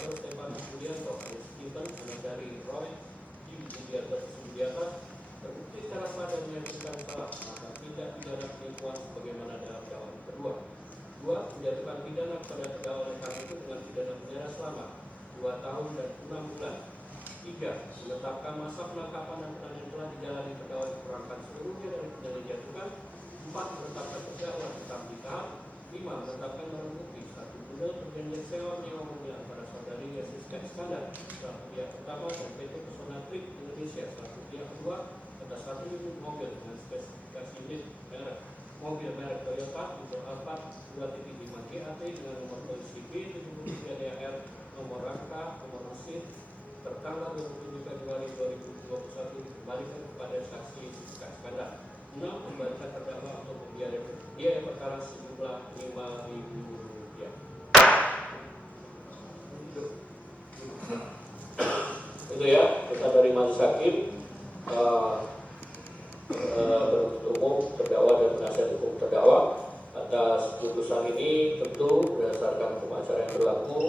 Christopher Stefanus Budianto alias Stephen, anak dari Roy Subiata, terbukti secara sah dan menyatakan salah, maka tidak pidana penipuan sebagaimana dalam dakwaan kedua. 2. Menjatuhkan pidana kepada terdakwa oleh karena itu dengan pidana penjara selama 2 tahun dan 6 bulan. 3. Menetapkan masa penangkapan dan penahanan telah dijalani terdakwa dikurangkan seluruhnya dari pidana dijatuhkan. 4. Menetapkan terdakwa tetap ditahan. 5. Menetapkan barang bukti 1. Bundel perjanjian sewa menyewa mobil antara saudari Yasiska Iskandar selaku pihak pertama dan PT Pesona Trip Indonesia selaku pihak kedua atas 1 unit mobil dengan spesifikasi unit merek mobil merek Toyota untuk Alphard 2.5 GAT dengan nomor polisi B73DAR nomor rangka nomor mesin tertanggal 27 Februari 2021 dikembalikan kepada saksi Yasiska Iskandar. 6. Memberikan terdakwa untuk biaya perkara sejumlah Rp5.000. Itu ya, kita dari majelis hakim, penuntut umum, terdakwa dan penasihat hukum terdakwa atas putusan ini. Tentu berdasarkan hukum acara yang berlaku,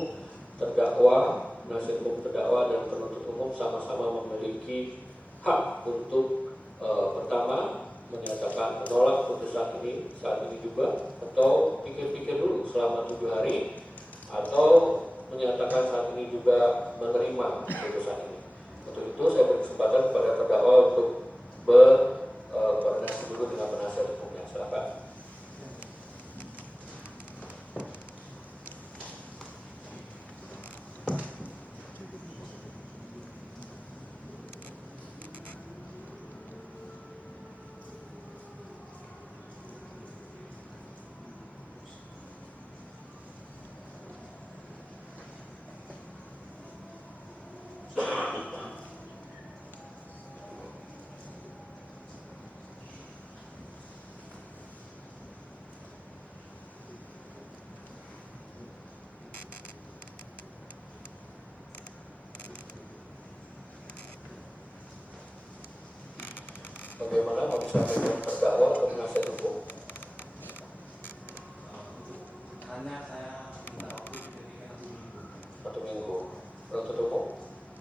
terdakwa, penasihat hukum terdakwa dan penuntut umum sama-sama memiliki hak untuk pertama menyatakan menolak putusan ini saat ini juga, atau pikir-pikir dulu selama 7 hari, atau menyatakan saat ini juga menerima putusan ini. Untuk itu saya beri kesempatan kepada terdakwa untuk berkoordinasi dulu dengan penasihat hukumnya. Silakan. Bagaimana mau disampaikan terdakwa atau penasihat hukum? Hanya saya minta waktu diberikan 1 minggu. Penuntut umum?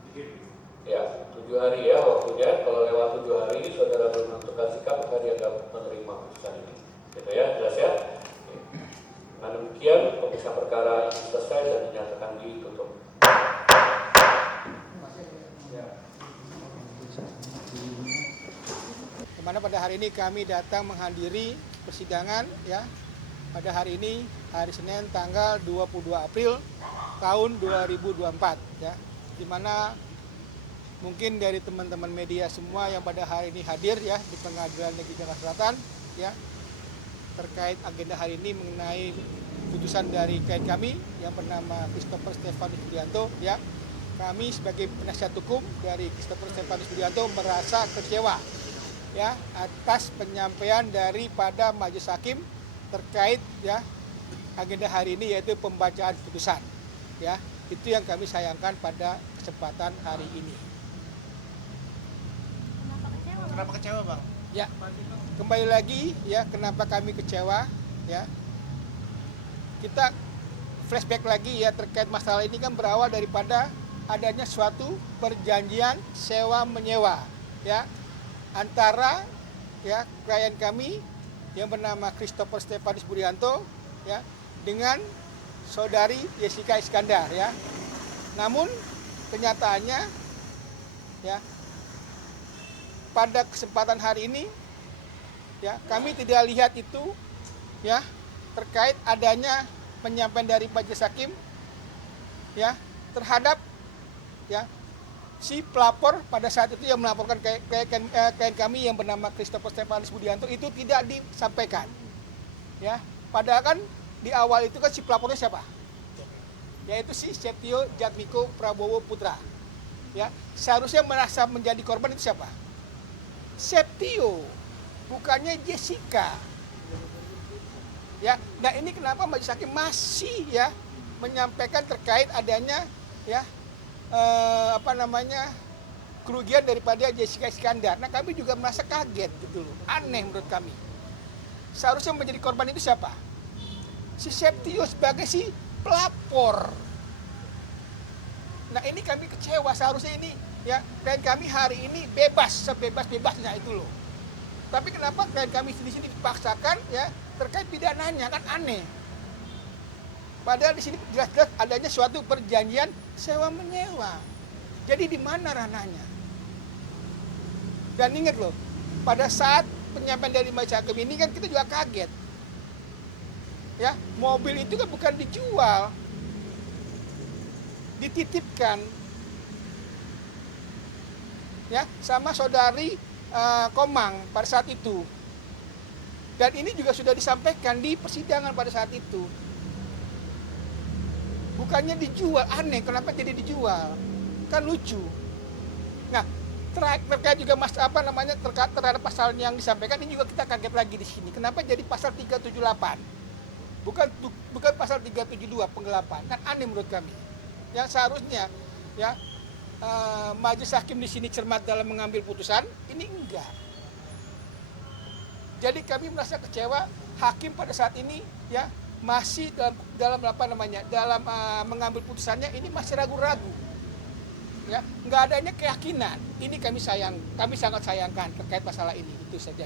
Begitu. Ya, 7 hari ya waktunya. Kalau lewat 7 hari saudara belum menentukan sikap, maka dia akan menerima putusan ini. Gitu ya, jelas ya? Nah demikian pemeriksaan perkara ini selesai dan dinyatakan ditutup. Dimana pada hari ini kami datang menghadiri persidangan ya. Pada hari ini hari Senin tanggal 22 April tahun 2024 ya. Dimana mungkin dari teman-teman media semua yang pada hari ini hadir ya di Pengadilan Negeri Jakarta Selatan ya, terkait agenda hari ini mengenai putusan dari klien kami yang bernama Christopher Stefanus Budianto ya. Kami sebagai penasihat hukum dari Christopher Stefanus Budianto merasa kecewa ya atas penyampaian daripada majelis hakim terkait ya agenda hari ini, yaitu pembacaan putusan ya. Itu yang kami sayangkan pada kesempatan hari ini. Kenapa kecewa, Bang? Ya, kembali lagi ya, kenapa kami kecewa ya. Kita flashback lagi ya, terkait masalah ini kan berawal daripada adanya suatu perjanjian sewa menyewa ya antara ya klien kami yang bernama Christopher Stefanus Budianto ya dengan saudari Yasiska Iskandar ya. Namun kenyataannya ya pada kesempatan hari ini ya kami tidak lihat itu ya terkait adanya penyampaian dari majelis hakim ya terhadap ya si pelapor pada saat itu yang melaporkan klien kami yang bernama Christopher Stefanus Budianto itu tidak disampaikan ya. Padahal kan di awal itu kan si pelapornya siapa? Yaitu si Septio Jatmiko Prabowo Putra ya. Seharusnya merasa menjadi korban itu siapa? Septio, bukannya Jessica ya. Nah ini kenapa majelis hakim masih ya menyampaikan terkait adanya ya kerugian daripada Yasiska Iskandar. Nah kami juga merasa kaget gitu loh, aneh menurut kami. Seharusnya menjadi korban itu siapa? Si Septio sebagai si pelapor Nah ini kami kecewa, seharusnya ini ya klien kami hari ini bebas, sebebas-bebasnya itu loh. Tapi kenapa klien kami di sini dipaksakan ya terkait pidananya, kan aneh. Padahal di sini jelas-jelas adanya suatu perjanjian sewa menyewa. Jadi di mana ranahnya? Dan ingat loh, pada saat penyampaian dari Majelis Hakim ini kan kita juga kaget. Ya, mobil itu kan bukan dijual, dititipkan. Ya, sama saudari Komang pada saat itu. Dan ini juga sudah disampaikan di persidangan pada saat itu. Bukannya dijual, aneh kenapa jadi dijual? Kan lucu. Nah, terkait juga terkait terhadap pasal yang disampaikan ini juga kita kaget lagi di sini. Kenapa jadi pasal 378? Bukan pasal 372 penggelapan. Kan aneh menurut kami. Yang seharusnya ya Majelis Hakim di sini cermat dalam mengambil putusan, ini enggak. Jadi kami merasa kecewa hakim pada saat ini ya masih dalam mengambil putusannya ini masih ragu-ragu. Ya, enggak adanya keyakinan. Ini kami sangat sayangkan terkait masalah ini. Itu saja.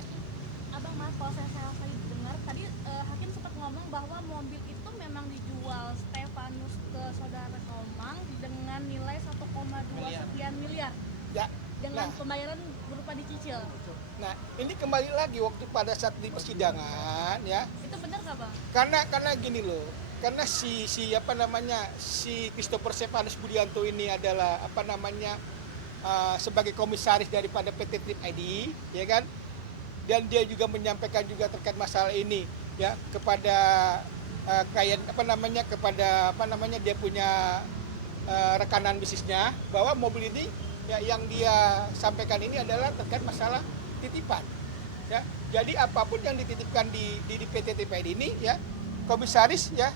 Abang, maaf kalau saya dengar tadi hakim sempat ngomong bahwa mobil itu memang dijual Stefanus ke saudara Komang dengan nilai 1,2 sekian miliar. Ya. Dengan pembayaran berupa dicicil. Nah, ini kembali lagi waktu pada saat di persidangan ya. Itu benar nggak, Bang? Karena gini loh. Karena si Christopher Stefanus Budianto ini adalah sebagai komisaris daripada PT Trip ID, ya kan? Dan dia juga menyampaikan juga terkait masalah ini ya kepada dia punya rekanan bisnisnya bahwa mobil ini ya yang dia sampaikan ini adalah terkait masalah titipan. Ya. Jadi apapun yang dititipkan di PT Trip ID ini ya komisaris ya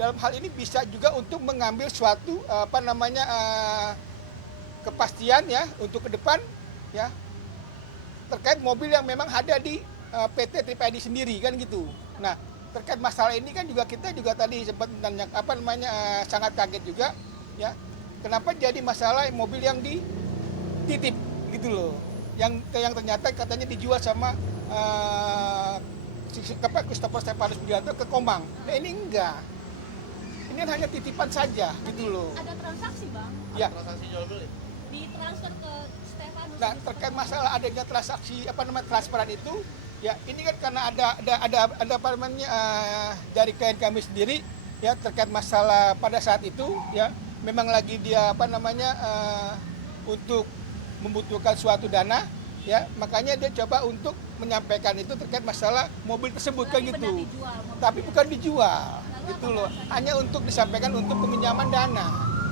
dalam hal ini bisa juga untuk mengambil suatu kepastian ya untuk ke depan ya terkait mobil yang memang ada di PT Trip ID sendiri kan gitu. Nah, terkait masalah ini kan juga kita juga tadi sempat nanya sangat kaget juga ya. Kenapa jadi masalah mobil yang dititip gitu loh. Yang ternyata katanya dijual sama Christopher Stefanus Budianto ke Komang. Nah, ini enggak. Ini hanya titipan saja. Tapi gitu loh. ada transaksi, Bang? Ya. Transaksi jual beli. Ditransfer ke Stefanus. Nah, terkait masalah adanya transaksi transparan itu, ya ini kan karena ada dari klien kami sendiri ya terkait masalah pada saat itu ya memang lagi dia untuk membutuhkan suatu dana ya makanya dia coba untuk menyampaikan itu terkait masalah mobil tersebut kan gitu. Tapi bukan dijual. Gitu loh, hanya untuk disampaikan untuk peminjaman dana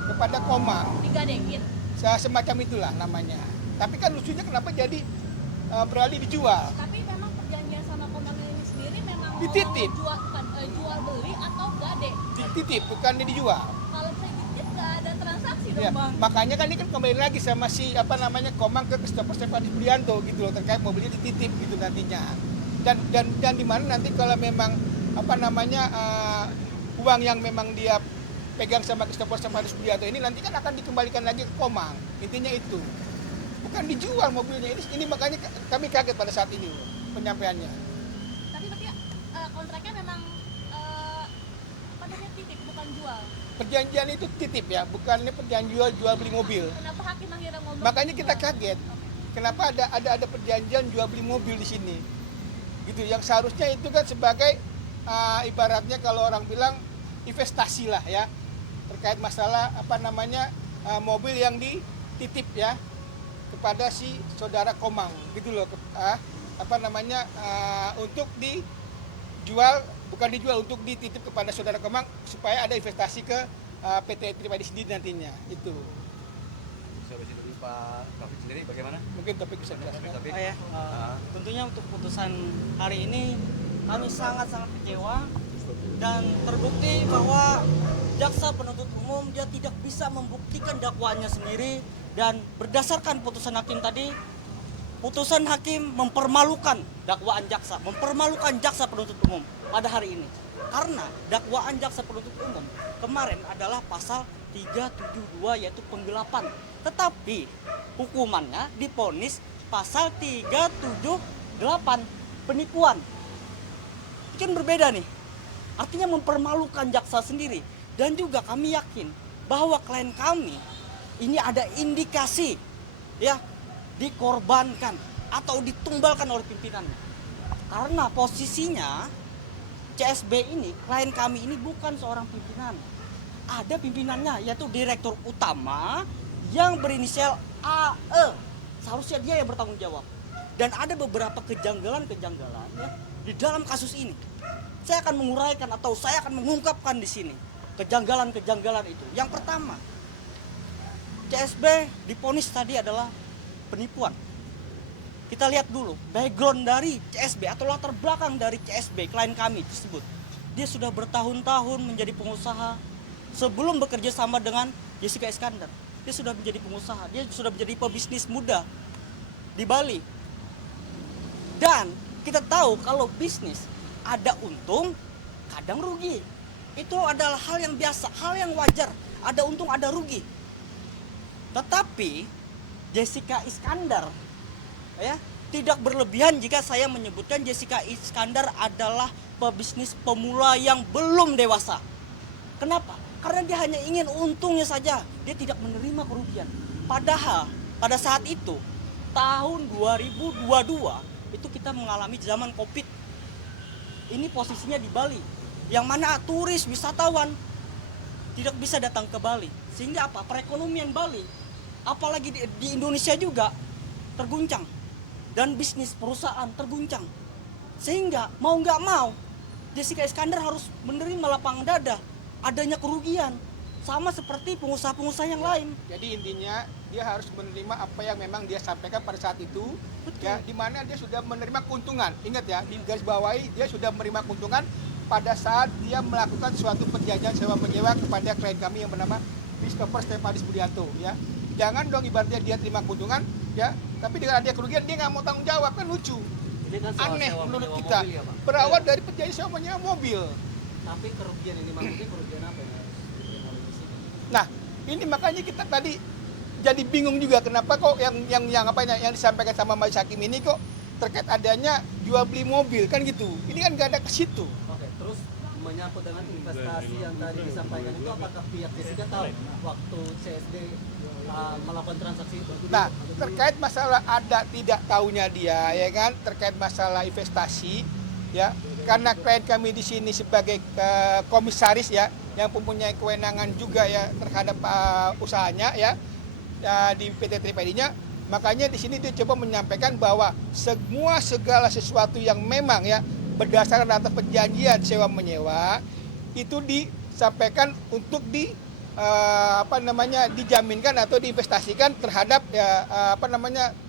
kepada Komang. Digadekin. Semacam itulah namanya. Tapi kan lucunya kenapa jadi beralih dijual? Tapi memang perjanjian sama Komang ini sendiri memang dititip. Jual beli atau gade? Dititip, bukan dijual. Kalau saya dititip nggak ada transaksi dong, Ya, Bang. makanya kan ini kan kembali lagi sama Komang ke Christopher Stefanus Budianto gitu loh terkait mobilnya dititip gitu nantinya. Dan di mana nanti kalau memang uang yang memang dia pegang sama Christopher Stefanus Budianto ini nanti kan akan dikembalikan lagi ke Komang. Intinya itu. Bukan dijual mobilnya. Ini makanya kami kaget pada saat ini penyampaiannya. Tapi berarti kontraknya memang titip bukan jual. Perjanjian itu titip ya, bukannya perjanjian jual beli mobil. Kenapa hakim akhirnya ngomong? Makanya kita kaget. Kenapa ada perjanjian jual beli mobil di sini? Gitu. Yang seharusnya itu kan sebagai ibaratnya kalau orang bilang investasi lah ya terkait masalah mobil yang dititip ya kepada si saudara Komang gitu loh untuk dijual untuk dititip kepada saudara Komang supaya ada investasi ke PT Trip ID sendiri nantinya itu. Dari Pak Taufik sendiri bagaimana? Mungkin topik bisa jelaskan. Tentunya untuk putusan hari ini kami sangat-sangat kecewa dan terbukti bahwa jaksa penuntut umum dia tidak bisa membuktikan dakwaannya sendiri dan berdasarkan putusan hakim tadi, putusan hakim mempermalukan dakwaan jaksa, mempermalukan jaksa penuntut umum pada hari ini. Karena dakwaan jaksa penuntut umum kemarin adalah pasal 372 yaitu penggelapan. Tetapi hukumannya diponis pasal 378 penipuan. Itu kan berbeda nih. Artinya mempermalukan jaksa sendiri. Dan juga kami yakin bahwa klien kami ini ada indikasi ya dikorbankan atau ditumbalkan oleh pimpinannya. Karena posisinya CSB ini, klien kami ini bukan seorang pimpinan. Ada pimpinannya yaitu direktur utama yang berinisial AE. Seharusnya dia yang bertanggung jawab. Dan ada beberapa kejanggalan-kejanggalan ya di dalam kasus ini. Saya akan menguraikan atau saya akan mengungkapkan di sini kejanggalan-kejanggalan itu. Yang pertama, CSB diponis tadi adalah penipuan. Kita lihat dulu background dari CSB atau latar belakang dari CSB, klien kami tersebut. Dia sudah bertahun-tahun menjadi pengusaha sebelum bekerja sama dengan Jessica Iskandar. Dia sudah menjadi pengusaha, dia sudah menjadi pebisnis muda di Bali. Dan kita tahu kalau bisnis ada untung, kadang rugi. Itu adalah hal yang biasa, hal yang wajar. Ada untung, ada rugi. Tetapi Jessica Iskandar ya, tidak berlebihan jika saya menyebutkan Jessica Iskandar adalah pebisnis pemula yang belum dewasa. Kenapa? Karena dia hanya ingin untungnya saja. Dia tidak menerima kerugian. Padahal pada saat itu tahun 2022 itu kita mengalami zaman Covid. Ini posisinya di Bali, yang mana turis wisatawan tidak bisa datang ke Bali. Sehingga apa? Perekonomian Bali, apalagi di Indonesia juga terguncang. Dan bisnis perusahaan terguncang. Sehingga mau nggak mau Jessica Iskandar harus menerima lapang dada adanya kerugian. Sama seperti pengusaha-pengusaha yang lain. Jadi intinya dia harus menerima apa yang memang dia sampaikan pada saat itu. Betul. Ya, di mana dia sudah menerima keuntungan. Ingat ya, di garis bawahi dia sudah menerima keuntungan pada saat dia melakukan suatu perjanjian sewa menyewa kepada klien kami yang bernama Christopher Stefanus Budianto. Ya, jangan dong ibaratnya dia terima keuntungan, ya, tapi dengan ada kerugian dia nggak mau tanggung jawab, kan lucu. Ini kan soal Aneh sewa menurut menyewa kita. mobil ya, Pak? Berawal dari perjanjian sewa menyewa mobil. Tapi kerugian ini maksudnya kerugian apa ya? Nah, ini makanya kita tadi jadi bingung juga kenapa kok yang disampaikan sama Majelis Hakim ini kok terkait adanya jual beli mobil kan gitu. Ini kan nggak ada ke situ. Oke, terus menyangkut dengan investasi yang tadi disampaikan itu, apakah pihak Jessica tahu waktu CSD melakukan transaksi itu? Nah, terkait masalah ada tidak tahunya dia, ya kan, terkait masalah investasi, ya, karena klien kami di sini sebagai komisaris ya, yang mempunyai kewenangan juga ya terhadap usahanya ya, di PT Tripedinya, makanya di sini dia coba menyampaikan bahwa segala sesuatu yang memang ya berdasarkan atas perjanjian sewa menyewa itu disampaikan untuk dijaminkan atau diinvestasikan terhadap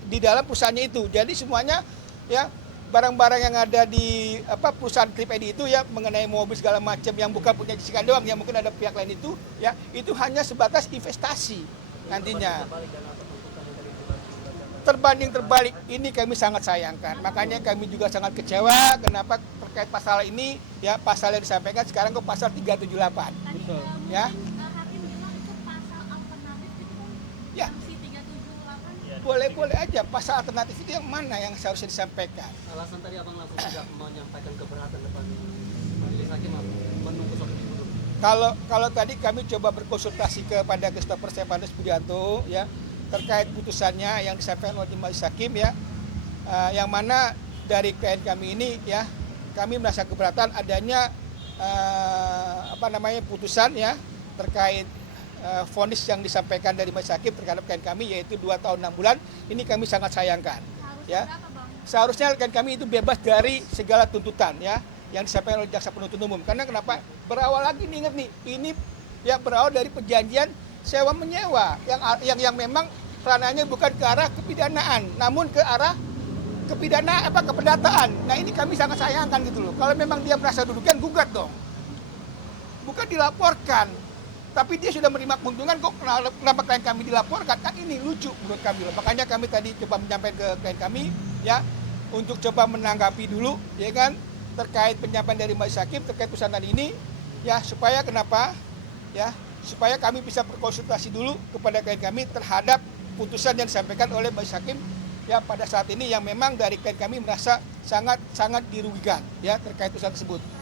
di dalam perusahaannya itu. Jadi semuanya ya barang-barang yang ada di perusahaan Tripedi itu ya mengenai mobil segala macam yang bukan punya Jessica doang, yang mungkin ada pihak lain itu ya, itu hanya sebatas investasi nantinya. Terbanding terbalik ini kami sangat sayangkan. Makanya kami juga sangat kecewa kenapa terkait pasal ini ya, pasal yang disampaikan sekarang ke pasal 378. Tadi Ya. Hakim bilang itu pasal alternatif itu Ya. sanksi 378. Boleh-boleh aja, pasal alternatif itu yang mana yang seharusnya disampaikan. Alasan tadi abang langsung tidak menyampaikan keberatan depan majelis hakim apa? Menunggu sampai dulu. Kalau tadi kami coba berkonsultasi kepada Christopher Stefanus Budianto ya terkait putusannya yang disampaikan oleh majelis hakim ya, yang mana dari klien kami ini ya kami merasa keberatan adanya putusan ya terkait vonis yang disampaikan dari majelis hakim terhadap klien kami yaitu 2 tahun 6 bulan. Ini kami sangat sayangkan. Harusnya Ya. berapa, Bang? Seharusnya klien kami itu bebas dari segala tuntutan ya yang disampaikan oleh jaksa penuntut umum. Karena kenapa? Berawal lagi nih, ingat nih, ini ya berawal dari perjanjian sewa menyewa yang memang ranahnya bukan ke arah kepidanaan, namun ke arah keperdataan. Nah, ini kami sangat sayangkan gitu loh. Kalau memang dia merasa dudukan, gugat dong. Bukan dilaporkan. Tapi dia sudah menerima keuntungan, kok kenapa klien kami dilaporkan? Kan ini lucu menurut kami loh. Makanya kami tadi coba menyampaikan ke klien kami ya untuk coba menanggapi dulu ya kan terkait penyampaian dari majelis hakim terkait putusan ini ya, supaya kenapa ya supaya kami bisa berkonsultasi dulu kepada klien kami terhadap putusan yang disampaikan oleh majelis hakim ya pada saat ini yang memang dari klien kami merasa sangat dirugikan ya terkait putusan tersebut.